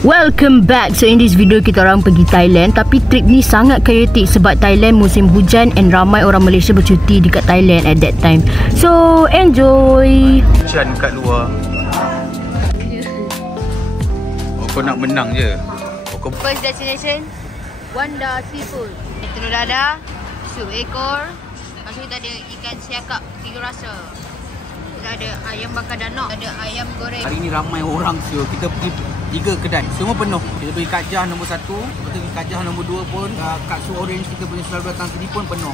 Welcome back. So in this video kita orang pergi Thailand. Tapi trip ni sangat chaotic sebab Thailand musim hujan and ramai orang Malaysia bercuti dekat Thailand at that time. So enjoy. Hujan kat luar. Oh, kau nak menang je. Oh, First destination Wanda Seafood. Telur dadah, sup ekor. Lepas tu kita ada ikan siakap 3 rasa. Kita ada ayam bakar danak, ada ayam goreng. Hari ni ramai orang siul. Kita pergi 3 kedai. Semua penuh. Kita pergi Kak Jah nombor 1. Kita pergi Kak Jah nombor 2 pun. Kak Su Orange kita punya selalu datang sini pun penuh.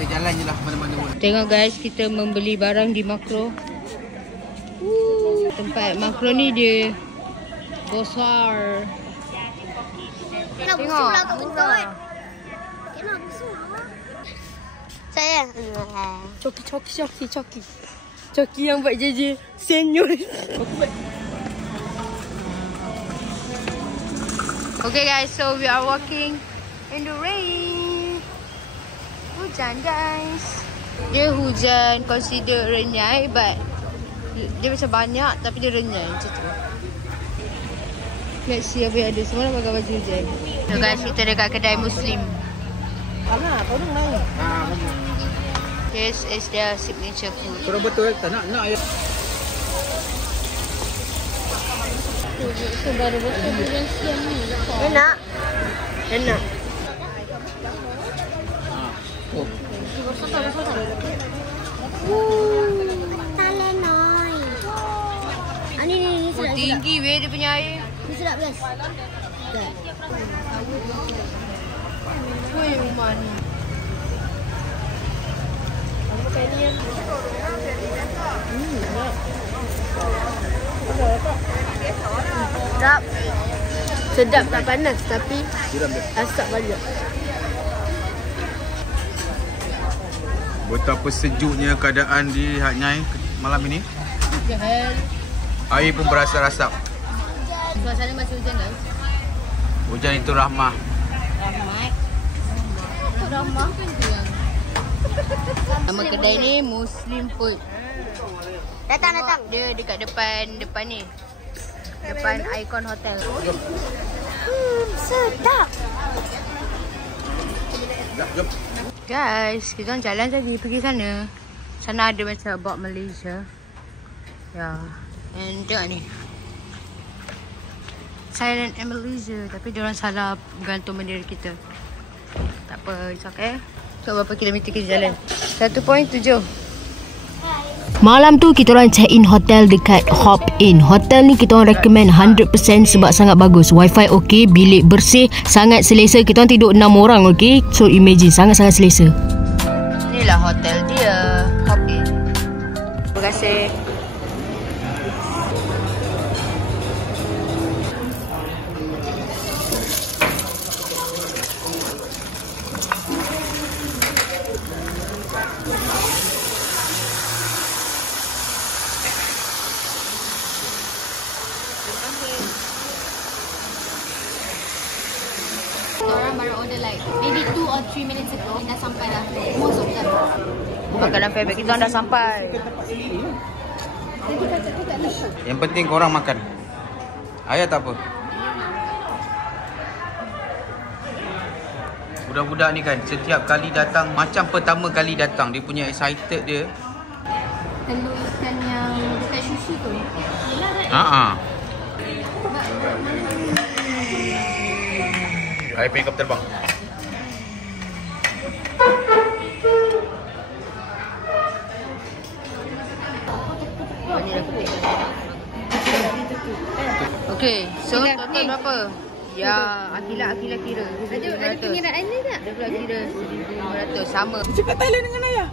Kita jalan je lah mana-mana pun. Tengok guys, kita membeli barang di Makro. Tempat Makro ni dia besar. Tengok, murah. Saya Coki yang buat JJ senyum. Okay guys, so we are walking in the rain. Hujan guys. Dia hujan consider renyai, but dia macam banyak tapi dia renyai macam tu. Let's see apa yang ada. Semua nak pakai baju hujan. So guys, kita dekat kedai Muslim. Kau naik. This is their signature food. Kalau betul tak nak ayam. enak. Thailand noi. Ni sedap. Tinggi weh dia punya air. Ni sedap guys. Weh rumah ni. Sedap tak panas tapi asap banyak. Betapa sejuknya keadaan di Hat Nyai malam ini. Air pun berasap-asap. Suasana masih hujan guys. Hujan itu rahmah. Rahmah kan tu yang. Nama kedai ni Muslim Food. Datang. Dia dekat depan ni. Depan Icon Hotel. Sedap. Jom. Guys, kita orang jalan lagi pergi sana. Sana ada macam about Malaysia. Ya. And tengok ni. Thailand and Malaysia. Tapi diorang salah gantung bendera kita. Tak apa, it's okay. So berapa kilometer kita jalan? 1.7. Malam tu kita orang check in hotel dekat Hop In. Hotel ni kita orang recommend 100% sebab sangat bagus. Wifi okey, bilik bersih, sangat selesa. Kita orang tidur 6 orang okey. So imagine sangat-sangat selesa. Inilah hotel dia, Hop In. Terima kasih. Orang baru order like maybe 2 or 3 minutes ago. Dah sampai dah. Most of them. Makanan favorite kita dah sampai. Yang penting korang makan. Ayah tak apa. Budak-budak ni kan setiap kali datang, macam pertama kali datang, dia punya excited dia. Telur ikan yang dekat susu tu. Ayah pengen kapal terbang. Okay, so total berapa? Ya, Akila kira. Ada pengiraan ni tak? Dia pula kira 1,500 sama. Cakap Thailand dengan ayah.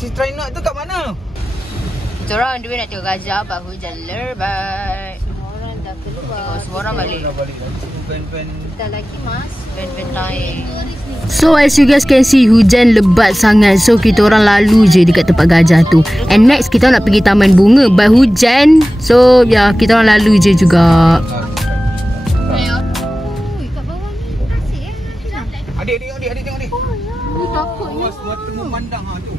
Si Trinoid tu kat mana? Kita orang dua nak tengok gajah pak hujan lebat. Semua orang dah keluar. Semua orang balik. Kita lagi mas. Pen lain. So as you guys can see, hujan lebat sangat. So kita orang lalu je dekat tempat gajah tu. And next kita nak pergi taman bunga, but hujan. So ya, kita orang lalu je juga. Kat bawah ni asik Adik tengok ni. takutnya. Mata memandang tu.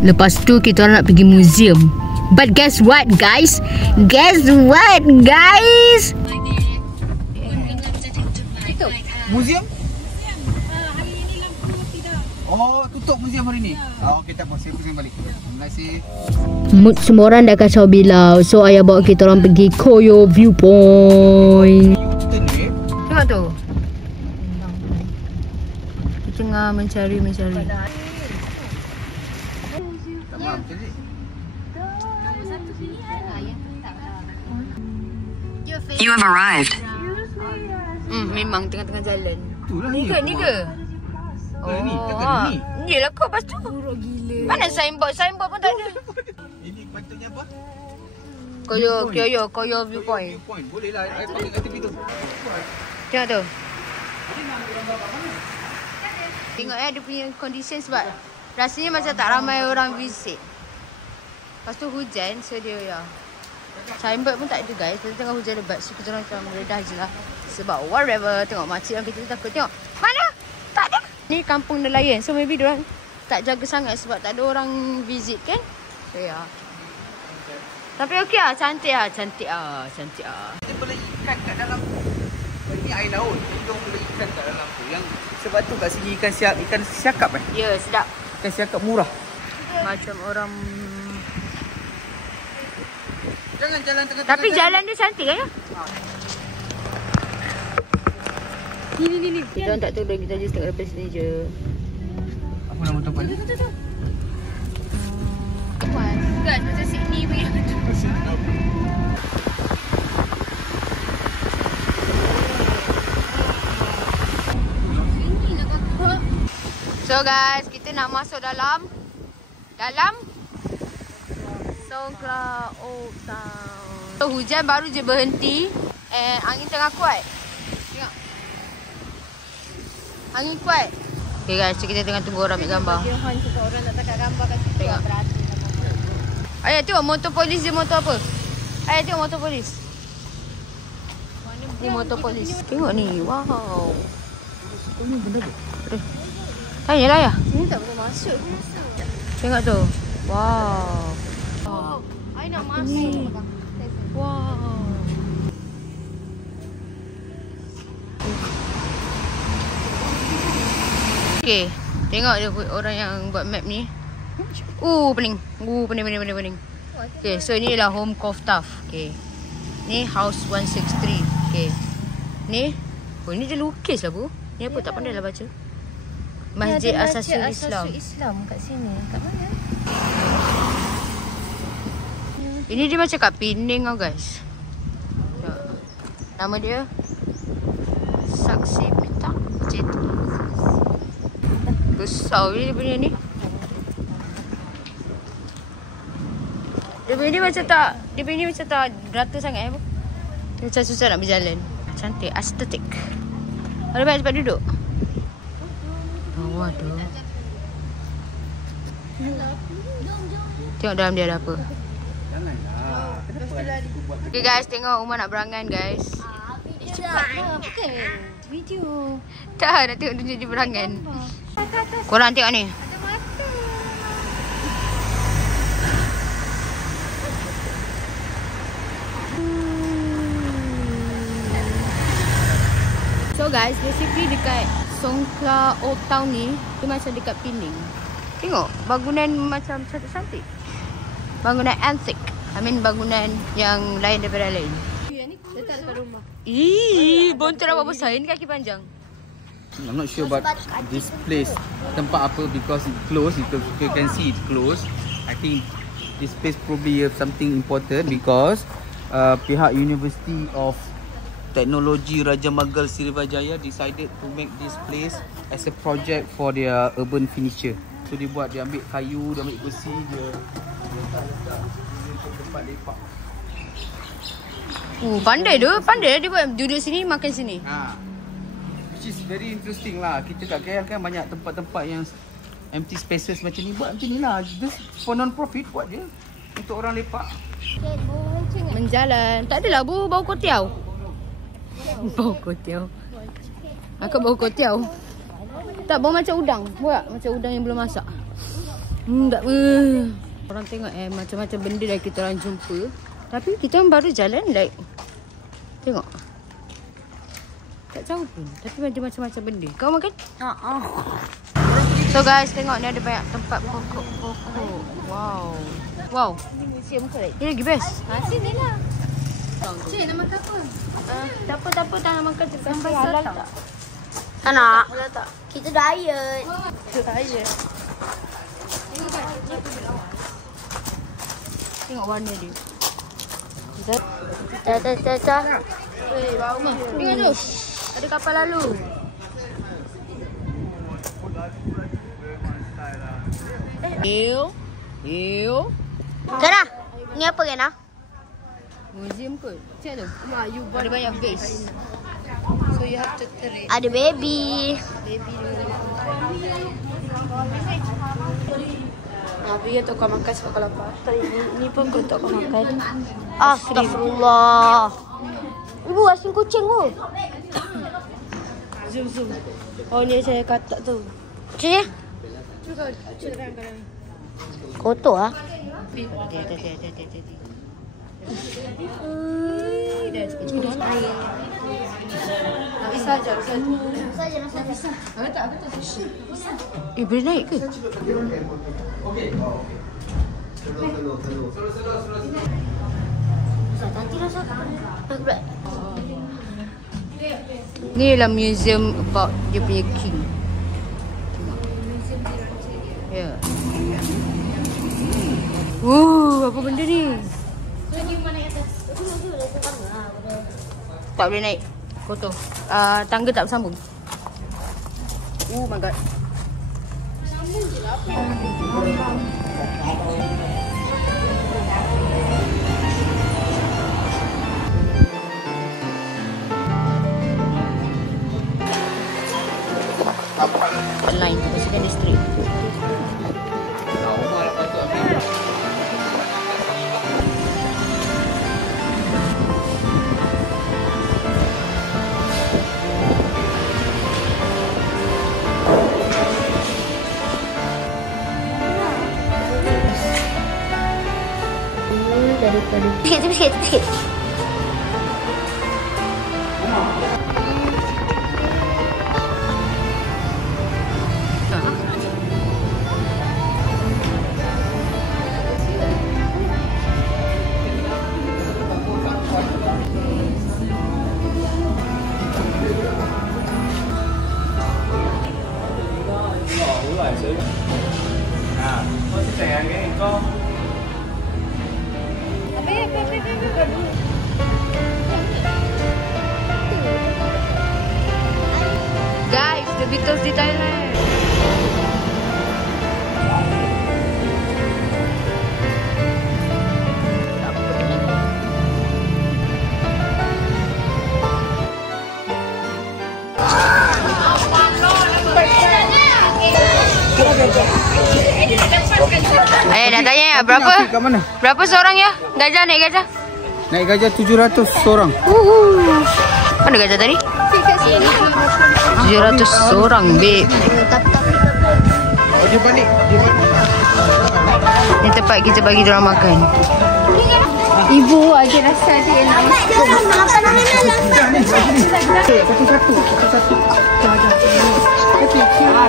Lepas tu kita orang nak pergi museum. But guess what guys? Guess what guys? Museum? Oh, tutup museum hari ni. Okey, tak apa. Saya pusing balik. Terima kasih. Mood semua orang dah kacau bilau. So ayah bawa kita orang pergi Koyo Viewpoint. Tengok tu. Kita tengah mencari. You have arrived. Memang tengah-tengah jalan. Itulah Ni ke? Ni, tekan ni. Yelah kau lepas tu. Buruk gila. Mana signboard pun tak ada. Ini patutnya apa? Koyo Viewpoint. Boleh lah. I pakai kat tepi tu. Tengok tu. Tengok dia punya condition sebab rasanya macam tak ramai orang visit. Lepas tu hujan, so dia signboard pun tak ada guys. Lepas tengah hujan lebat, so kita orang macam redah je lah. Sebab whatever, tengok makcik orang kita takut. Tengok, mana? Tak ada. Ni kampung nelayan, so maybe diorang tak jaga sangat sebab tak ada orang visit kan. So tapi okey lah, cantik lah. Kita boleh ikan kat dalam. Ini air laut. Kita boleh ikan kat dalam tu. Yang sebab tu kat sini ikan siakap Ya, sedap. Ikan siakap murah. Macam orang. Jangan jalan tengah. Tapi jalan dia cantik kan ya? Ni. Kita orang tak tahu lagi, kita just tengok daripada sini je. Apa nama tempat ni? Guys, macam Sydney punya. So guys, kita nak masuk dalam Songkla Old Town. So, hujan baru je berhenti and angin tengah kuat. Tengok. Angin kuat. Okay guys, so kita tengah tunggu orang ambil gambar. Sebab orang nak takat gambar kat situ. Tengok. Ayah tengok motor polis dia motor apa? Ayah tengok motor polis. Ni motor polis. Tengok ni. Wow. Ni benda tu. Tanyalah ayah. Ni tak boleh masuk. Tengok tu. Wow. I nak masuk. Wow. Okay. Tengok dia orang yang buat map ni. Pening. Pening. Okay, so ni lah Home Koftaf. Okay. Ni House 163. Okay. Ni. Ni dia lukis lah bu. Ni apa tak pandai lah baca. Masjid Asasul Islam. Islam kat sini. Kat mana? Ini dia macam kat Penang tau guys. Nama dia Saksi Petak Jetty. Besar dia punya ni. Dia punya ni macam tak, dia punya ni macam tak rata sangat apa. Dia macam susah nak berjalan. Cantik, estetik. Ada banyak tempat duduk. Bawah tu. Tengok dalam dia ada apa. Okay guys, tengok Umar nak berangan guys. Cepat bukan video. Tak, nak tengok dia berangan. Korang tengok ni. So guys, basically dekat Songkla Old Town ni, dia macam dekat Penang. Tengok, bangunan macam cantik-cantik. Bangunan antik. I mean bangunan yang lain daripada lain. Ni letak dekat rumah. Bontot apa besar ni kaki panjang. I'm not sure about this place. Tempat apa because it closed. You can see it's closed. I think this place probably have something important because pihak University of Teknologi Raja Magal Srivijaya decided to make this place as a project for their urban furniture. So dia ambil kayu, dia ambil besi, dia letak tempat lepak. Pandai dia buat duduk sini makan sini. Which is very interesting lah. Kita kat KL kan banyak tempat-tempat yang empty spaces macam ni. Buat macam ni lah. Just for non-profit buat je. Untuk orang lepak. Menjalan. Tak adalah bau kotiau. Bau kotiau. Aku bau kotiau. Tak, bau macam udang. Buat macam udang yang belum masak. Tak apa. Orang tengok macam-macam benda dah kita orang jumpa. Tapi kita orang baru jalan like. Tengok. Tak jauh pun. Tapi ada macam-macam benda. Kau makan? So guys, tengok ni ada banyak tempat pokok-pokok. Wow. Wow. Ini museum ke? Ini lagi best. Sini lah. Cik, nak makan apa? Tak apa, tak nak makan. Sampai halal tak? Tak nak. Tak. Kita diet. Tengok warna dia. Tak. Bau ni. Tengok tu. Ada kapal lalu. Kena. Ni apa Kena? Museum kot. Cik tu. Ada banyak base. So you have to tarik. Ada baby. Nabi ya tu kau makan sebab kau lapar. Ni pun kau tak kau makan. Astagfirullah. Ibu asin kucing tu. Zoom. Oh ni saya katak tu. Cik. Kotor ah. Boleh naik ke? Ni ialah museum about dia punya king. Ya. Apa benda ni? Tak boleh naik. Kotor. Tangga tak bersambung. Oh my god. Line tu Presiden District. Sikit. Guys, The Beatles di Thailand. Dah tanya ya, berapa? Kat mana? Berapa seorang ya? Gajah naik gajah? Naik gajah 700 seorang. Mana gajah tadi? 700 seorang, babe. Oh, dia balik. Ni tempat kita bagi diorang makan. Ibu ada rasa dia nak makan. Satu-satu.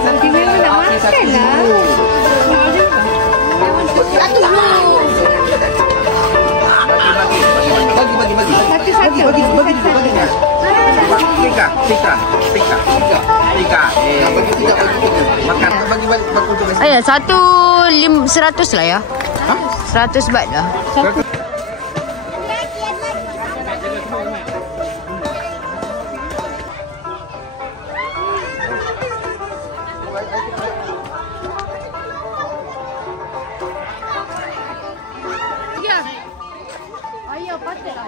Tapi memang nak makan lah. Bagi. Tiga. Makan bagi bakul tu. Ayah, 100 lah ya. 100 baht lah. Ayah, patutlah.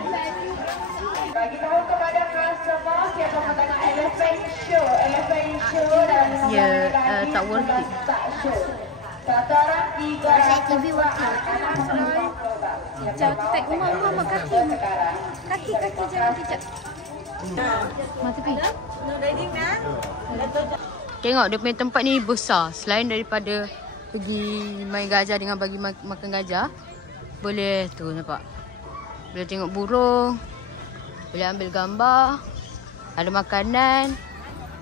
Ya, tak worth it. TV wakil. Jangan tak umar kaki. Kaki jangan pijak. Mata pi. Tengok dia punya tempat ni besar. Selain daripada pergi main gajah dengan bagi makan gajah, boleh tu nampak. Boleh tengok burung, boleh ambil gambar, ada makanan,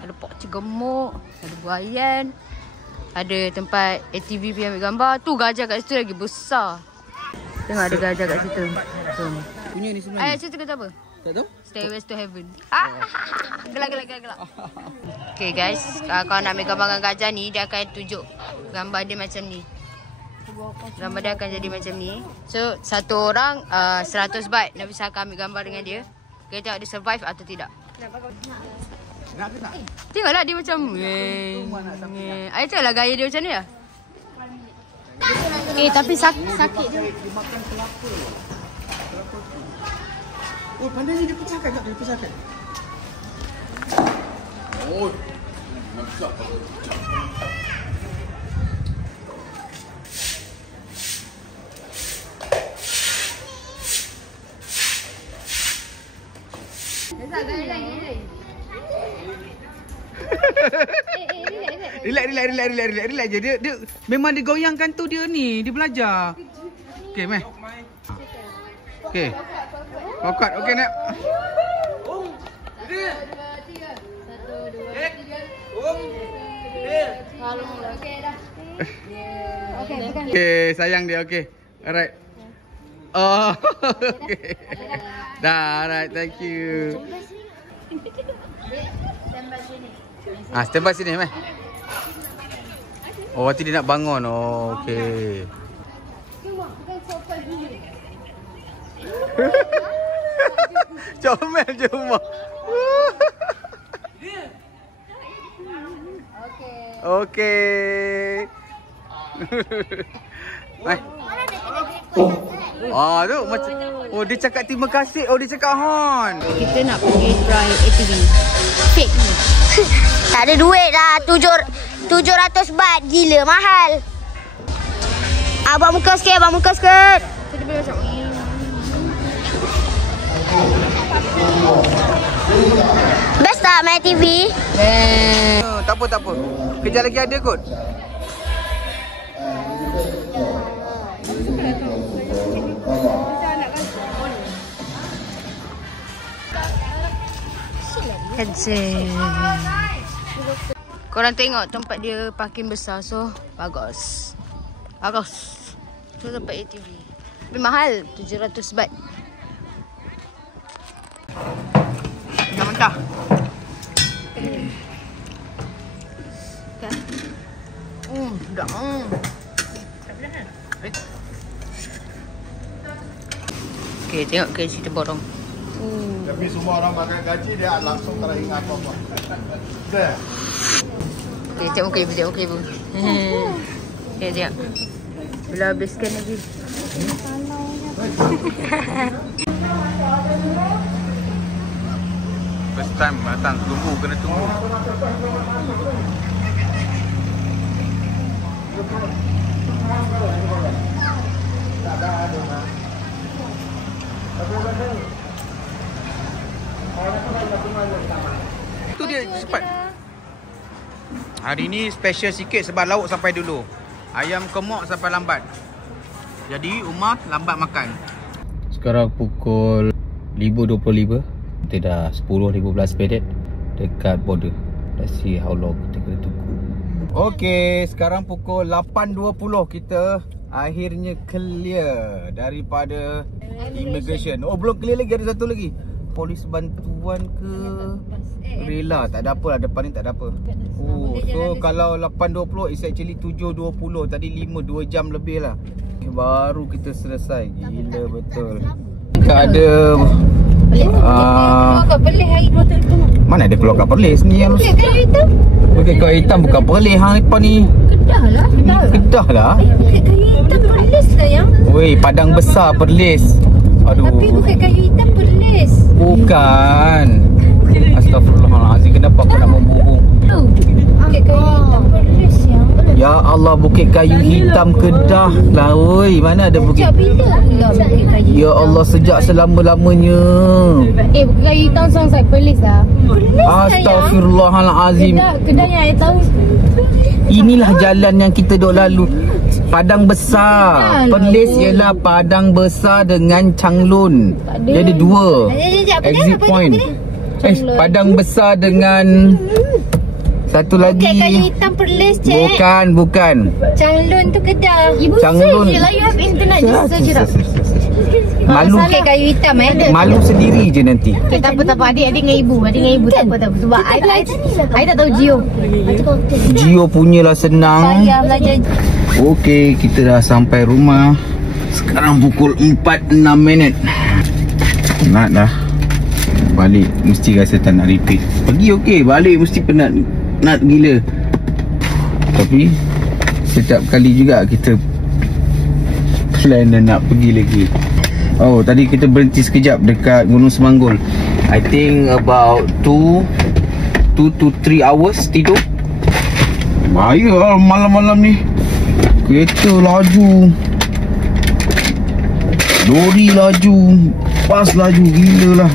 ada pok gemuk, ada buaian, ada tempat ATV pergi ambil gambar. Tu gajah kat situ lagi besar. Tengok ada gajah kat situ. Tu. Punya ni sebenarnya. Ayat cerita kata apa? Tak tahu? Stairways to Heaven. Gelak. Okay guys, kalau nak ambil gambar dengan gajah ni, dia akan tunjuk gambar dia macam ni. Gambar dia akan jadi macam ni. So, satu orang 100 baht. Nabi Shah akan ambil gambar dengan dia. Kita tengok dia survive atau tidak. Nak ke tak? Tengoklah dia macam Ayah tengoklah gaya dia macam ni lah. Okay, tapi sakit dia. Dia makan kelapa. Oh, pandai ni dia pecahkan tak? Dia pecahkan. Oh, nampak. Relax je. Dia memang dia goyangkan tu dia ni. Dia belajar. Okey, meh. Okey. Rokat. Okey, nak. Okey, sayang dia. Okey. Alright. Oh, okey. Dah, alright. Thank you. Stand by sini, meh. Oh, nanti dia nak bangun. Oh, okey. Comel je rumah. Okey. Tu macam dia cakap terima kasih. Oh, dia cakap hon. Kita nak pergi try ATV. Fake ni. Tak ada duit dah. 700 baht. Gila, mahal. Abang muka sikit. Dia boleh macam Best tak main TV? Tak apa. Kejap lagi ada kot. Korang tengok tempat dia parking besar. So bagus. Tu tempat ATV. Tapi mahal 700 baht. Mentah. Sedap. Okay, tengok ke situ borong. Tapi semua orang makan gaji dia langsung tak ingat apa-apa. Betul? Okay, tengok muka ibu. Okay, tengok. Bila habiskan lagi. First time datang, kena tunggu. Tu dia cepat. Hari ni special sikit sebab lauk sampai dulu. Ayam kemok sampai lambat. Jadi Umar lambat makan. Sekarang pukul 5.25. Kita dah 10-15 minit dekat border. Let's see how long kita kena tunggu. Okay, sekarang pukul 8.20. Kita akhirnya clear daripada immigration. Oh, belum clear lagi, ada satu lagi. Polis bantuan ke rela, tak ada apa lah, depan ni tak ada apa. Oh, so kalau 8.20 is actually 7.20. Tadi 2 jam lebih lah. Baru kita selesai. Gila betul. Tak ada mana ada keluar kat Perlis ni yang pakai kayu hitam. Pakai kayu hitam bukan Perlis hang depan ni. Kedah lah. Pakai kayu hitam Perlis sayang. Weh, Padang Besar Perlis. Aduh. Tapi pakai kayu hitam Perlis. Bukan. Astagfirullahalazim, kenapa aku nak membumbung? Ya Allah, Bukit Kayu Hitam Kedah lah. Oi, mana ada Bukit? Ya Allah, sejak selama-lamanya. Bukit Kayu Hitam sounds like Perlis lah. Astagfirullahalazim. Kedah yang I tahu. Inilah jalan yang kita duk lalu. Padang Besar. Perlis ialah Padang Besar dengan Changlun. Dia ada dua exit point. Padang Besar dengan satu lagi. Bukit Kayu Hitam Perlis, Cik. Bukan. Changlun tu Kedah. Ibu Changlun. search je lah. You have internet. Just search it up. Malu. Bukit Kayu Hitam Malu sendiri je nanti. Okay, tak apa. Adik dengan ibu. Tak apa. Sebab I tak tahu Geo. Gio punyalah senang. Payah belajar. Okey, kita dah sampai rumah. Sekarang pukul 4:06. Penat dah. Balik mesti rasa tak nak repeat. Pergi okey, balik mesti penat gila. Tapi setiap kali juga kita plan dan nak pergi lagi. Oh, tadi kita berhenti sekejap dekat Gunung Semanggol. I think about 2 to 3 hours tidur. Bahaya lah malam-malam ni. Kereta laju, lori laju, bas laju, gila lah.